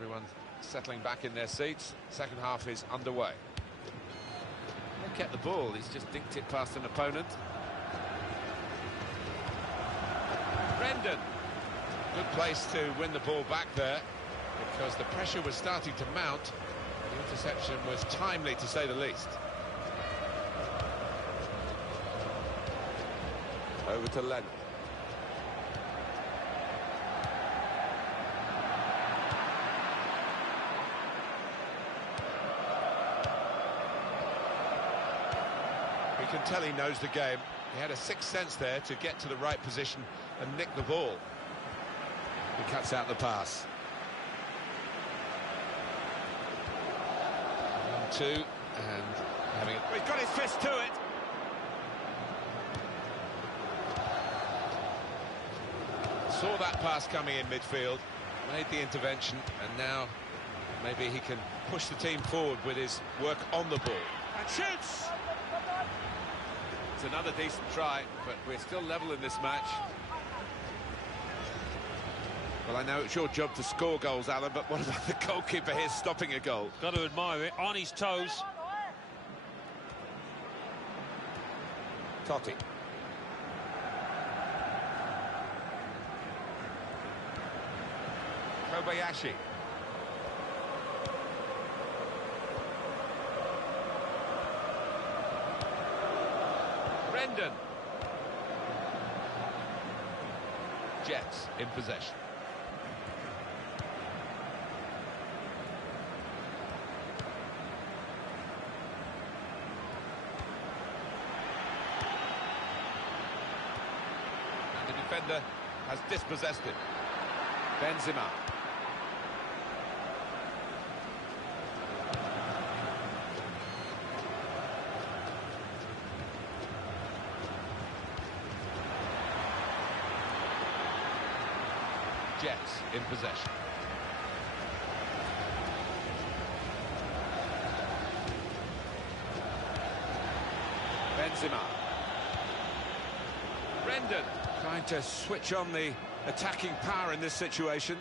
Everyone's settling back in their seats. Second half is underway. They kept the ball, he's just dinked it past an opponent. Rendon. Good place to win the ball back there, because the pressure was starting to mount. The interception was timely, to say the least. Over to Lennon. You can tell he knows the game. He had a sixth sense there to get to the right position and nick the ball. He cuts out the pass. 1-2, and having it. He's got his fist to it. Saw that pass coming in midfield, made the intervention, and now maybe he can push the team forward with his work on the ball. And shoots! It's another decent try, but we're still level in this match. Well, I know it's your job to score goals, Alan, but what about the goalkeeper here stopping a goal? Got to admire it, on his toes. Totti. Kobayashi. Rendon. Jets in possession. And the defender has dispossessed it. Benzema. Jets in possession. Benzema. Rendon trying to switch on the attacking power in this situation.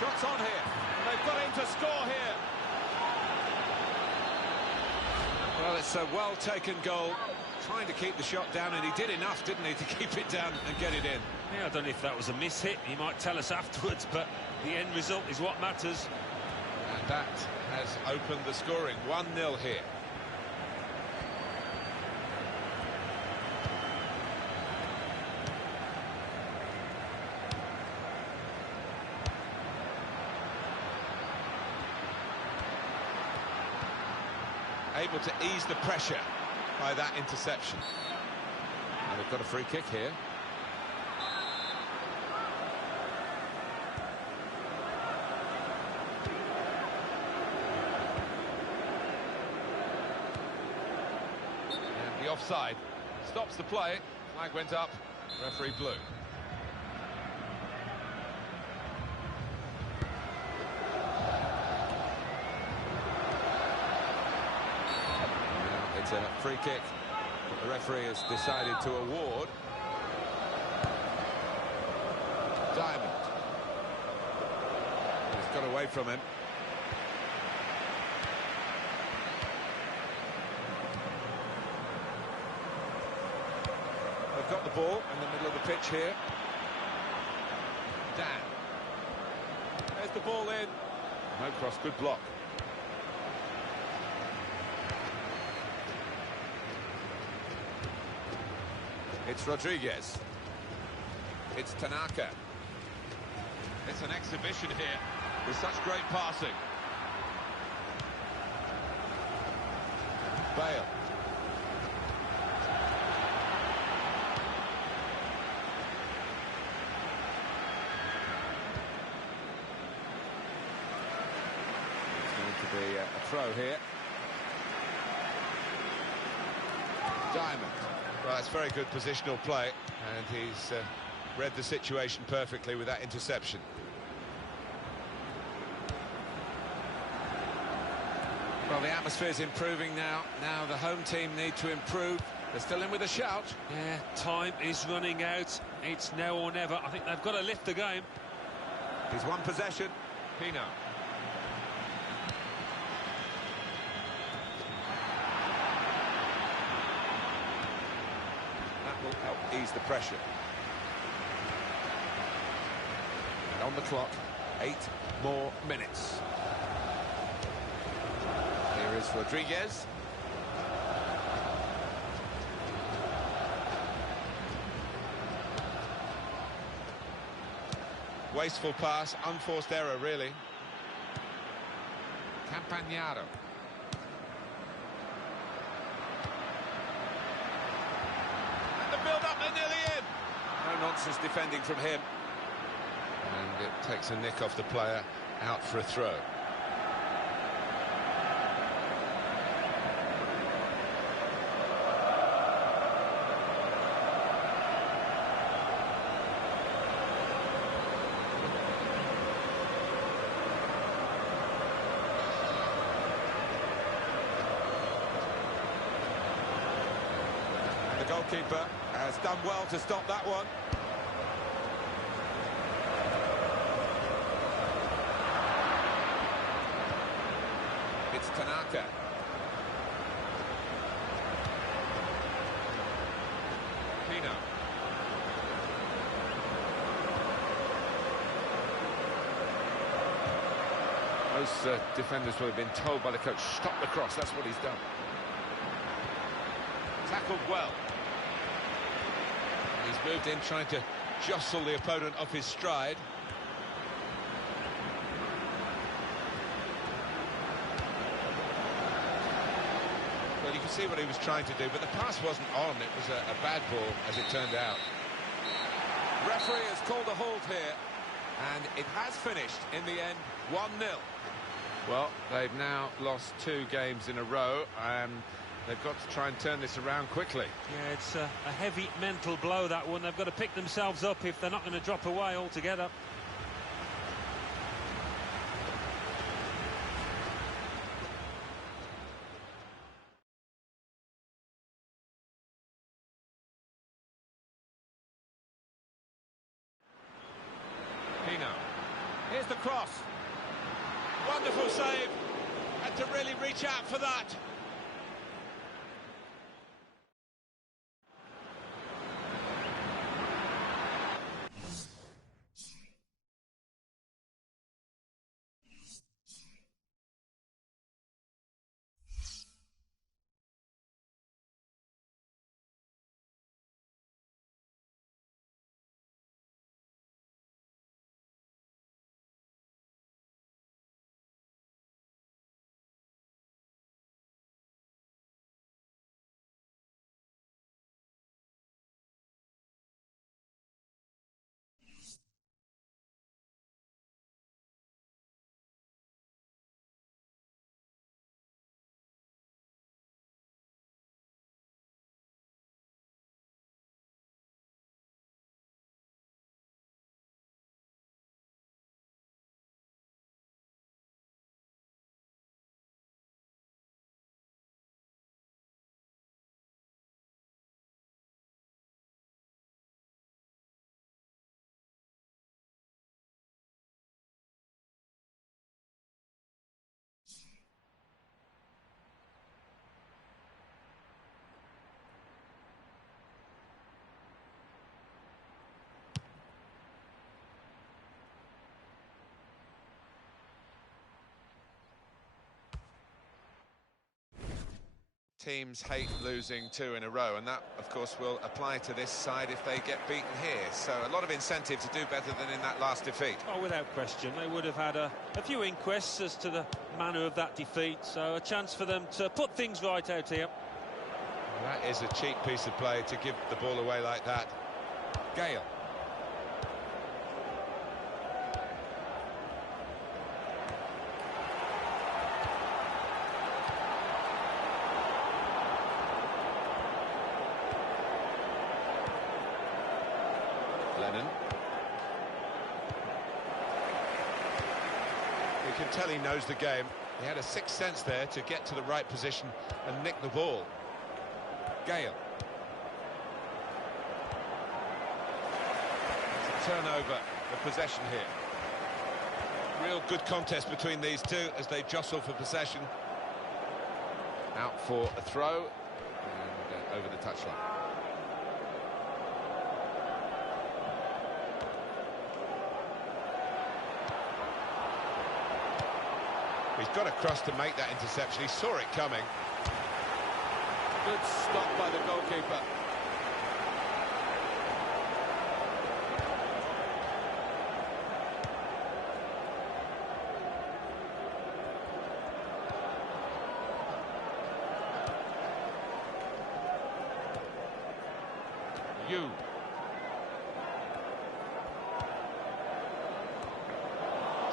Shots on here. They've got him to score here. Well, it's a well-taken goal, trying to keep the shot down, and he did enough, didn't he, to keep it down and get it in. Yeah, I don't know if that was a miss-hit, he might tell us afterwards, but the end result is what matters. And that has opened the scoring, 1-0 here. Able to ease the pressure by that interception. And they've got a free kick here. And the offside stops the play. Flag went up, referee blew. It's a free kick that the referee has decided to award. Diamond. He's got away from him. They've got the ball in the middle of the pitch here. Dan. There's the ball in. No cross, good block. It's Rodriguez. It's Tanaka. It's an exhibition here with such great passing. Bale. It's going to be a throw here. Diamond. Well, that's very good positional play, and he's read the situation perfectly with that interception. Well, the atmosphere's improving now. Now the home team need to improve. They're still in with a shout. Yeah, time is running out. It's now or never. I think they've got to lift the game. He's one possession. Pino. That will help ease the pressure. And on the clock, 8 more minutes. Here is Rodriguez. Wasteful pass, unforced error, really. Campagnaro. And the build-up, they're nearly in. No nonsense defending from him. And it takes a nick off the player, out for a throw. The goalkeeper has done well to stop that one. It's Tanaka. Pino. Most defenders will have been told by the coach, stop the cross, that's what he's done. Tackled well. He's moved in trying to jostle the opponent off his stride. Well, you can see what he was trying to do, but the pass wasn't on. It was a bad ball, as it turned out. Referee has called a halt here, and it has finished in the end 1-0. Well, they've now lost 2 games in a row, and they've got to try and turn this around quickly. Yeah, it's a heavy mental blow, that one. They've got to pick themselves up if they're not going to drop away altogether. Pino. Here's the cross. Wonderful save. Had to really reach out for that. Teams hate losing 2 in a row, and that, of course, will apply to this side if they get beaten here. So a lot of incentive to do better than in that last defeat. Oh, without question. They would have had a few inquests as to the manner of that defeat, so a chance for them to put things right out here. Well, that is a cheap piece of play to give the ball away like that. Gale. Lennon. You can tell he knows the game. He had a sixth sense there to get to the right position and nick the ball. Gale. It's a turnover of possession here. Real good contest between these two as they jostle for possession. Out for a throw and over the touchline. He's got across to make that interception. He saw it coming. Good stop by the goalkeeper.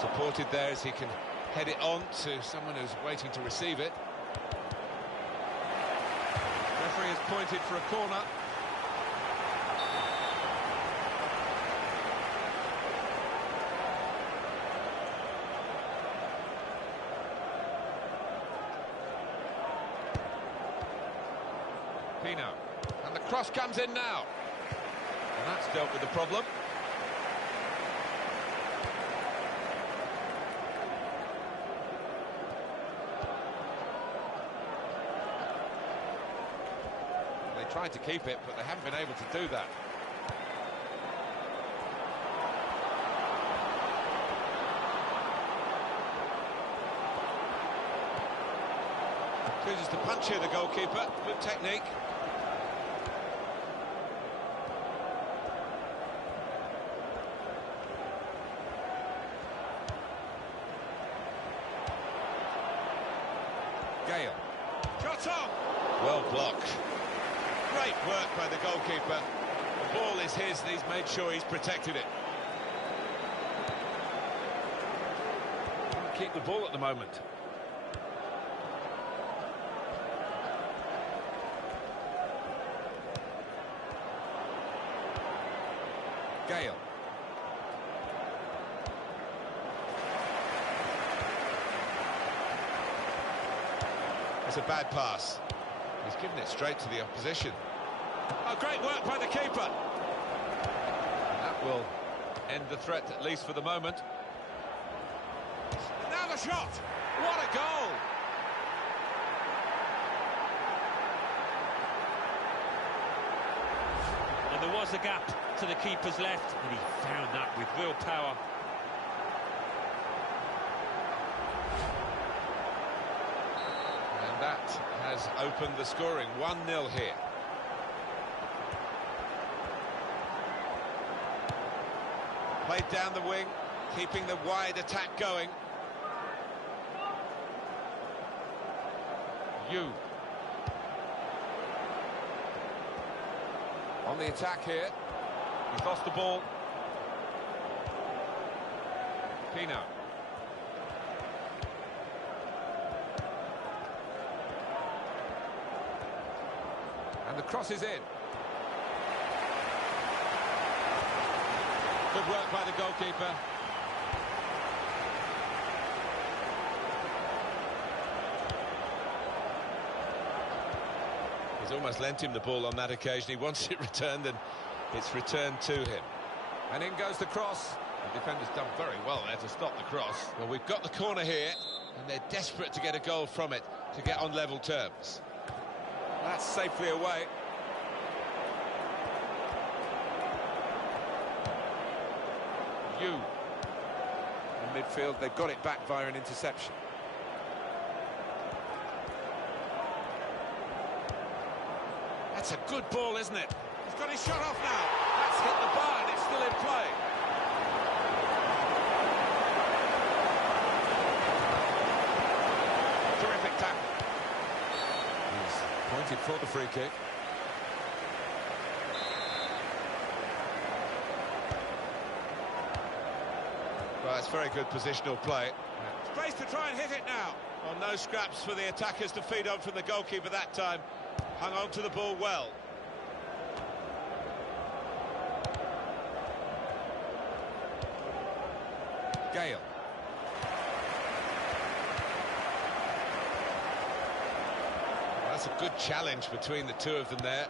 Supported there as he can head it on to someone who's waiting to receive it. Referee has pointed for a corner. Pino. And the cross comes in now. And that's dealt with the problem. They tried to keep it, but they haven't been able to do that. Chooses to punch here, the goalkeeper. Good technique. Gale. Shot on! Well blocked. Great work by the goalkeeper. The ball is his and he's made sure he's protected it. Can't keep the ball at the moment. Gale. It's a bad pass. He's given it straight to the opposition. Oh, great work by the keeper. And that will end the threat, at least for the moment. Now the shot! What a goal! And there was a gap to the keeper's left, and he found that with real power. And that has opened the scoring. 1-0 here. Played down the wing, keeping the wide attack going. On the attack here. He's lost the ball. Pino. And the cross is in. Good work by the goalkeeper. He's almost lent him the ball on that occasion. He wants it returned, and it's returned to him. And in goes the cross. The defender's done very well there to stop the cross. Well, we've got the corner here, and they're desperate to get a goal from it to get on level terms. That's safely away. In midfield, they've got it back via an interception. That's a good ball, isn't it? He's got his shot off now. That's hit the bar and it's still in play. Terrific tackle. He's pointed for the free kick. Well, it's very good positional play. Space to try and hit it now. Well, no scraps for the attackers to feed on from the goalkeeper that time. Hung on to the ball well. Gale. That's a good challenge between the two of them there.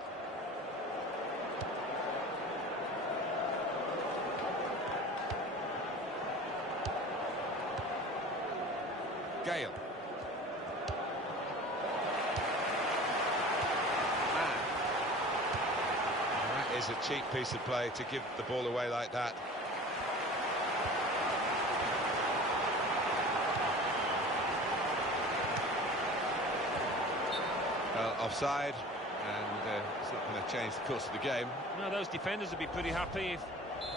Gale. Man. That is a cheap piece of play to give the ball away like that. Well, offside, and it's not going to change the course of the game. No, those defenders would be pretty happy if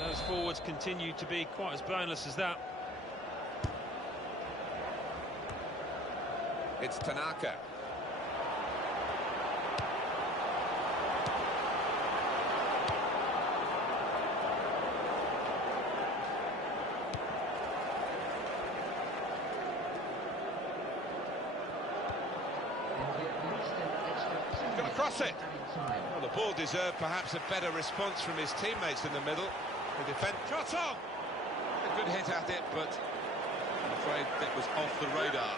those forwards continue to be quite as boneless as that. It's Tanaka. Gonna cross it. Well, the ball deserved perhaps a better response from his teammates in the middle. The defence shot on. A good hit at it, but I'm afraid it was off the radar.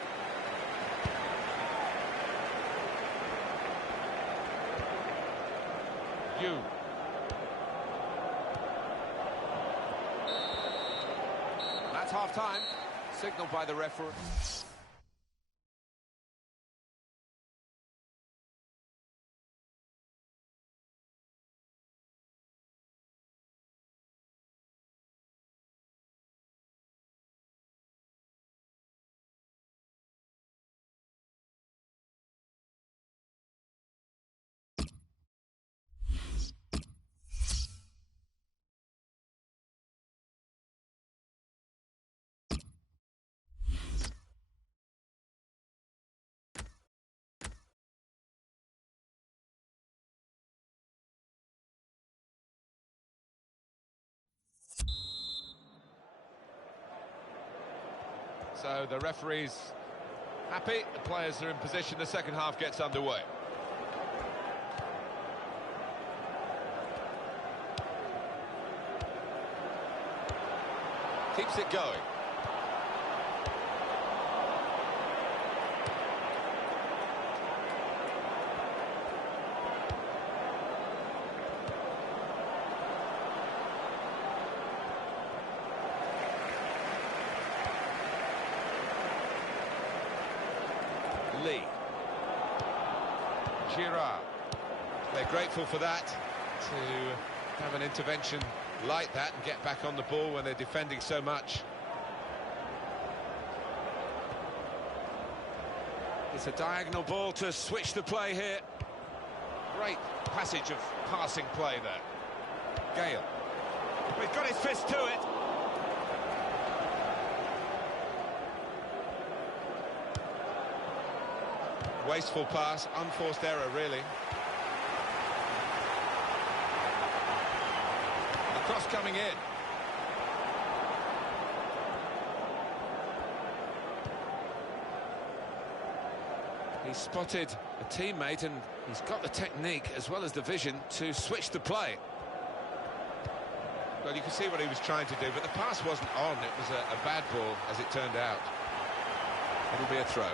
That's half-time, signalled by the referee. So the referee's happy, the players are in position, the second half gets underway. Keeps it going. Lee. Girard. They're grateful for that, to have an intervention like that and get back on the ball when they're defending so much. It's a diagonal ball to switch the play here. Great passage of passing play there. Gale. He's got his fist to it. Wasteful pass, unforced error, really. The cross coming in. He spotted a teammate and he's got the technique as well as the vision to switch the play. Well, you can see what he was trying to do, but the pass wasn't on. It was a bad ball, as it turned out. It'll be a throw.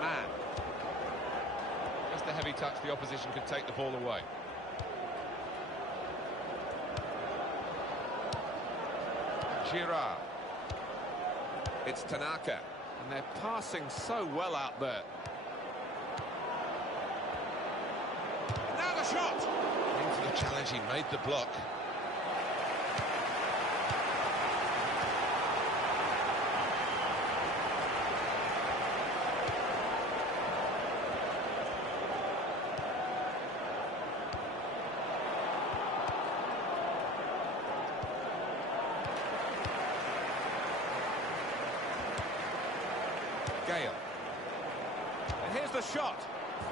Man. Just a heavy touch, the opposition could take the ball away. Girard. It's Tanaka. And they're passing so well out there. Now the shot! Into the challenge, he made the block. Gale. And here's the shot.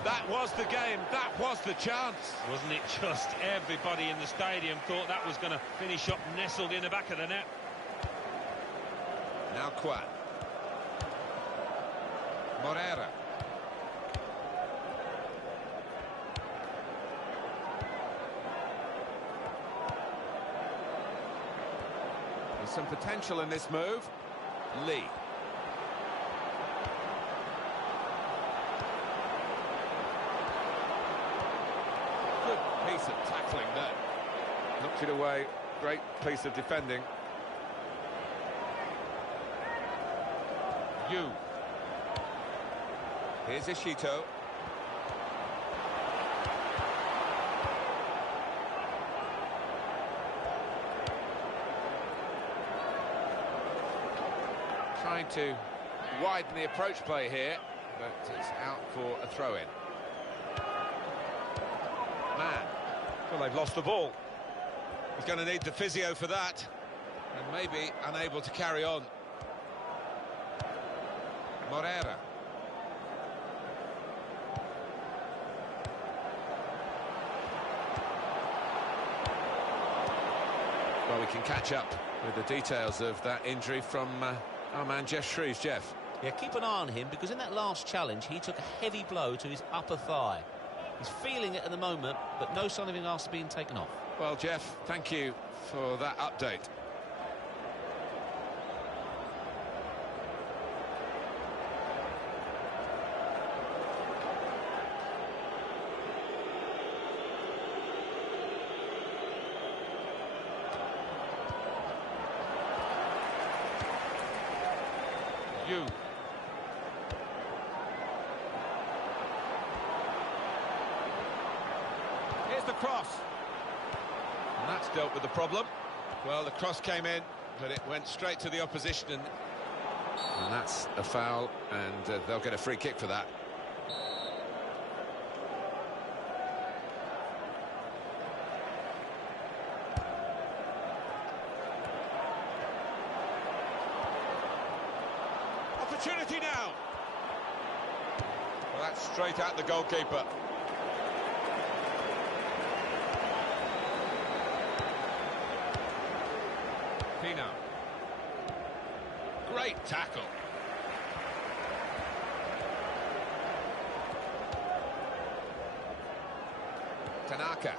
That was the game, that was the chance. Wasn't it just everybody in the stadium thought that was going to finish up nestled in the back of the net. Now Kwan. Moreira. some potential in this move. Lee. Good piece of tackling there. Knocked it away. Great piece of defending. Yu. Here's Ishito. Trying to widen the approach play here, but it's out for a throw-in. Man. Well, they've lost the ball. He's going to need the physio for that, and maybe unable to carry on. Moreira. Well, we can catch up with the details of that injury from our man Geoff Shreeves. Jeff. Yeah, keep an eye on him, because in that last challenge he took a heavy blow to his upper thigh. He's feeling it at the moment, but no sign of him after being taken off. Well, Jeff, thank you for that update. Yu. Here's the cross. And that's dealt with the problem. Well, the cross came in, but it went straight to the opposition. And that's a foul, and they'll get a free kick for that. Opportunity now. Well, that's straight at the goalkeeper. Pino. Great tackle. Tanaka.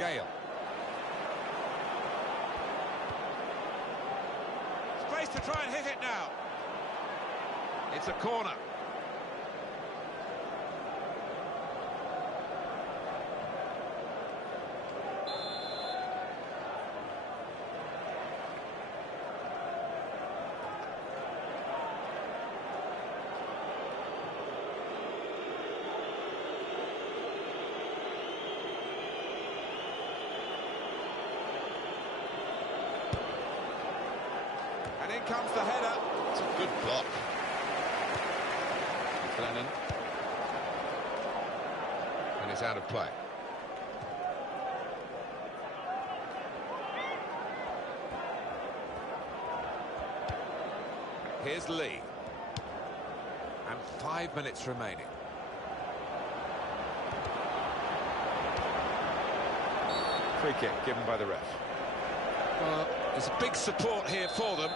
Gale. Space to try and hit it now. It's a corner. And in comes the header. It's a good block. Lennon. And it's out of play. Here's Lee. And 5 minutes remaining. Free kick given by the ref. Well, there's a big support here for them.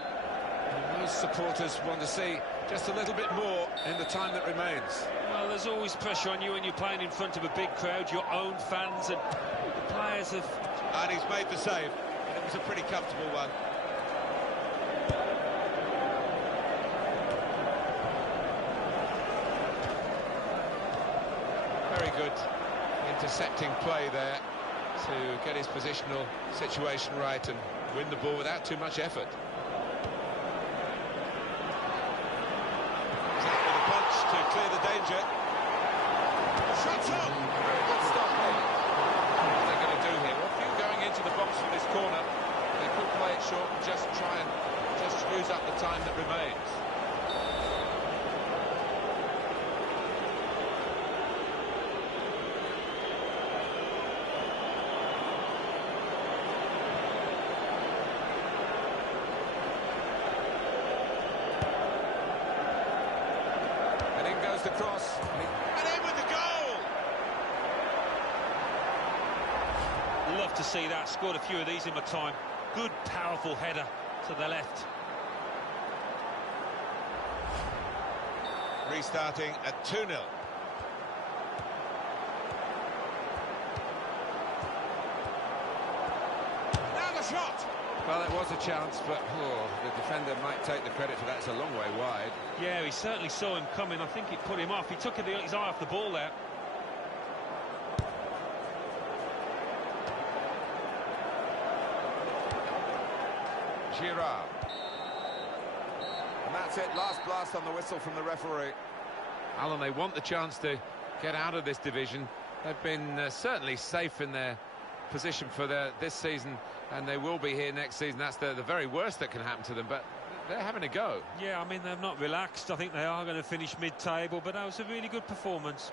And those supporters want to see just a little bit more in the time that remains. Well, there's always pressure on you when you're playing in front of a big crowd, your own fans, and the players have... And he's made the save, and it was a pretty comfortable one. Very good intercepting play there to get his positional situation right and win the ball without too much effort. To clear the danger. Shots on! Good stop here. What are they going to do here? Well, a few going into the box for this corner. They could play it short and just try and just use up the time that remains. The cross, and in with the goal! Love to see that. Scored a few of these in my time. Good, powerful header to the left. Restarting at 2-0. Now the shot! Well, it was a chance, but the defender might take the credit for that. It's a long way wide. Yeah, he certainly saw him coming. I think it put him off. He took his eye off the ball there. Girard. And that's it, last blast on the whistle from the referee. Alan, they want the chance to get out of this division. They've been certainly safe in their position for this season, and they will be here next season. That's the very worst that can happen to them, but they're having a go. Yeah, I mean, they're not relaxed. I think they are going to finish mid-table, but that was a really good performance.